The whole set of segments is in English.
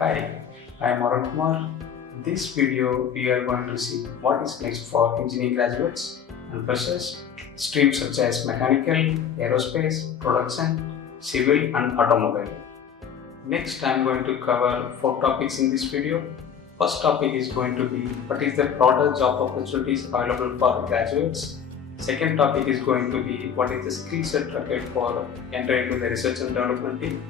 Hi, I am Kumar. In this video, we are going to see what is next for engineering graduates and freshers, streams such as mechanical, aerospace, production, civil and automobile. Next, I am going to cover 4 topics in this video. First topic is going to be what is the broader job opportunities available for graduates. Second topic is going to be what is the skill set required for entering into the research and development team.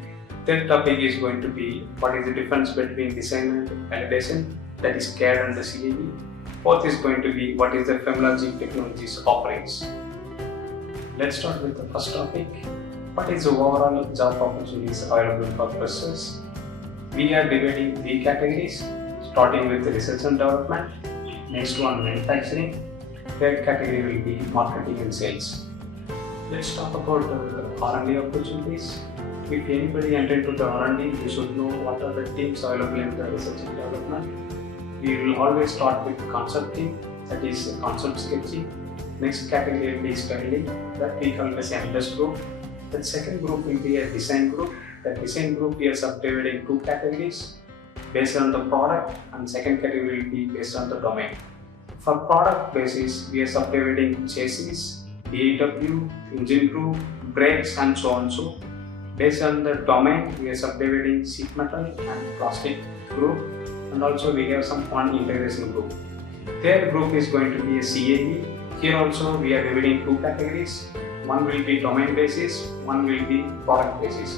Third topic is going to be what is the difference between design and validation, that is CAD and the CAE. Fourth is going to be what is the Femlogic Technolgoies Offerings. Let's start with the first topic. What is the overall job opportunities available for freshers? We are dividing 3 categories, starting with the research and development, next one manufacturing, third category will be marketing and sales. Let's talk about R&D opportunities. If anybody enter into the R&D, you should know what are the teams available in the research and development. We will always start with concept team, that is concept sketching. Next category will be styling, that we call as MS group. The second group will be a design group. The design group we are subdivided in 2 categories based on the product, and second category will be based on the domain. For product basis, we are subdividing chassis, DAW, engine group, brakes and so on so. Based on the domain, we are subdividing sheet metal and plastic group, and also we have some one integration group. Third group is going to be a CAE. Here also we are dividing 2 categories. One will be domain basis, one will be product basis.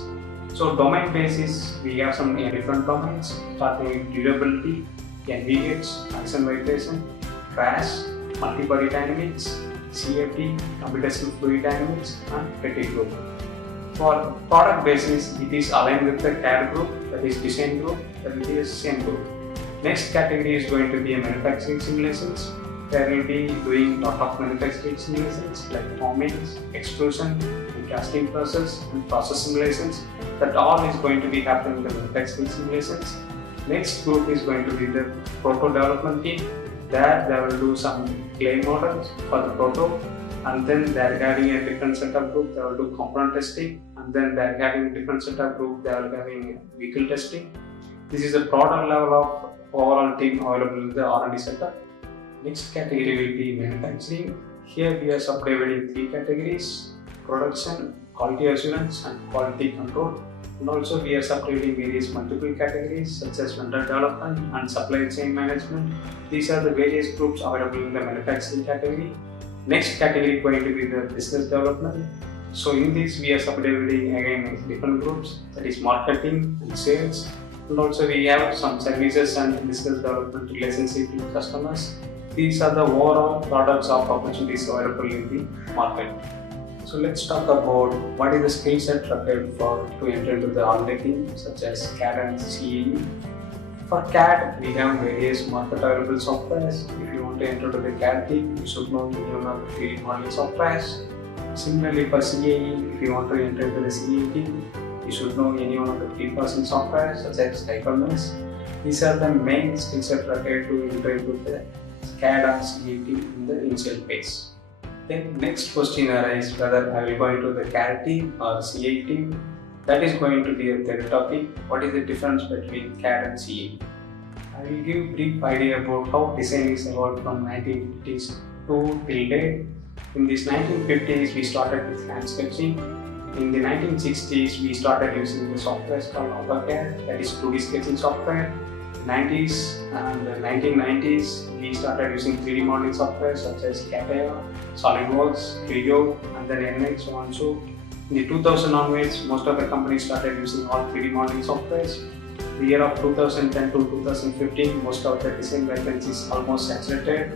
So domain basis, we have some different domains starting with durability, NVH, action vibration, crash, multi-body dynamics, CFD, computational fluid dynamics and fatigue group. For product basis, it is aligned with the CAD group, that is design group, that will be the same group. Next category is going to be a manufacturing simulations. There will be doing lot of manufacturing simulations like forming, extrusion, and casting process and process simulations. That all is going to be happening in the manufacturing simulations. Next group is going to be the proto development team. There they will do some clay models for the proto, and then they are having a different set of group, they will do component testing, and then they are having a different set of group, they are having vehicle testing. This is a broader level of overall team available in the R&D setup. Next category will be manufacturing. Here we are subdividing 3 categories: production, quality assurance and quality control. And also we are subdividing various multiple categories such as vendor development and supply chain management. These are the various groups available in the manufacturing category. Next category is going to be the business development. So in this we are subdividing again different groups, that is marketing and sales. And also we have some services and business development relationship with customers. These are the overall broader job opportunities available in the market. So let's talk about what is the skill set required to enter into the R&D team such as CAD and CAE. For CAD, we have various market available softwares. If you want to enter to the CAD team, you should know any one of the 3D modeling softwares. Similarly, for CAE, if you want to enter into the CAE team, you should know any one of the 3% software such as hypermesh. These are the main skill set required to enter into the CAD and CAE team in the initial phase. Then next question arises whether I will go into the CAD team or CAE team. That is going to be a third topic. What is the difference between CAD and CAE? I will give a brief idea about how design is evolved from 1950s to till date. In this 1950s, we started with hand sketching. In the 1960s, we started using the software called autocad, that is 2D sketching software. 90s and 1990s, we started using 3D modeling software such as altair, solidworks, Creo, and then NX, so on so. In the 2000 onwards, most of the companies started using all 3D modeling softwares. The year of 2010 to 2015, most of the design vacancies almost saturated.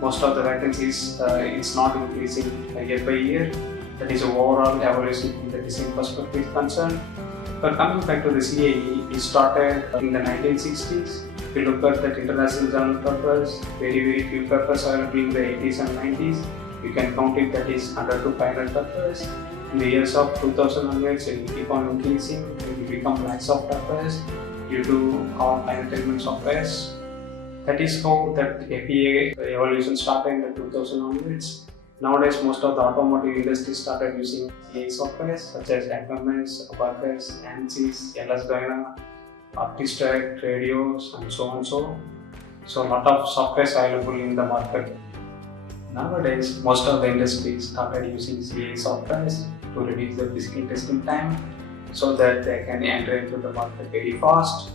Most of the vacancies, it's not increasing year by year. That is overall evolution from the design perspective concerned. But coming back to the CAE, it started in the 1960s. If you look at the international journal papers, very few papers available in the 80s and 90s. You can count it, that is 100 to 500 papers. In the years of 2000 onwards, it will keep on increasing. It will become lakhs of papers due to all entertainment softwares. That is how that FEA evolution started in the 2000 onwards. Nowadays, most of the automotive industry started using CAE software such as hypermesh, abaqus, ansys, lsdyna. artistic, radios, and so on. So a lot of software is available in the market. Nowadays, most of the industries started using CAE softwares to reduce the physical testing time so that they can enter into the market very fast.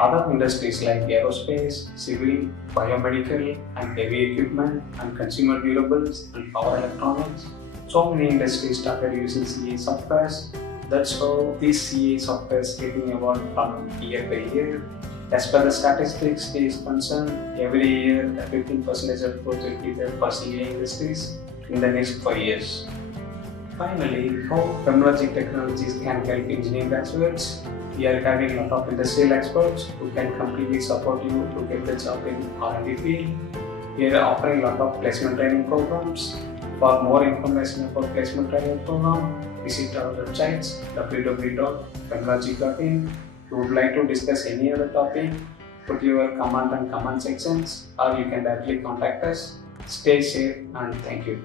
Other industries like aerospace, civil, biomedical, and heavy equipment, and consumer durables, and power electronics. So many industries started using CAE softwares. That's how these CAE softwares getting evolved from year by year. As per the statistics is concerned, every year 15% of growth will be there for CAE industries in the next 5 years. Finally, how Femlogic Technologies can help engineering graduates. We are having a lot of industrial experts who can completely support you to get the job in R&D field. We are offering a lot of placement training programs. For more information about placement training program, visit our websites www.femlogic.in. If you would like to discuss any other topic, put your comment in comment sections or you can directly contact us. Stay safe and thank you.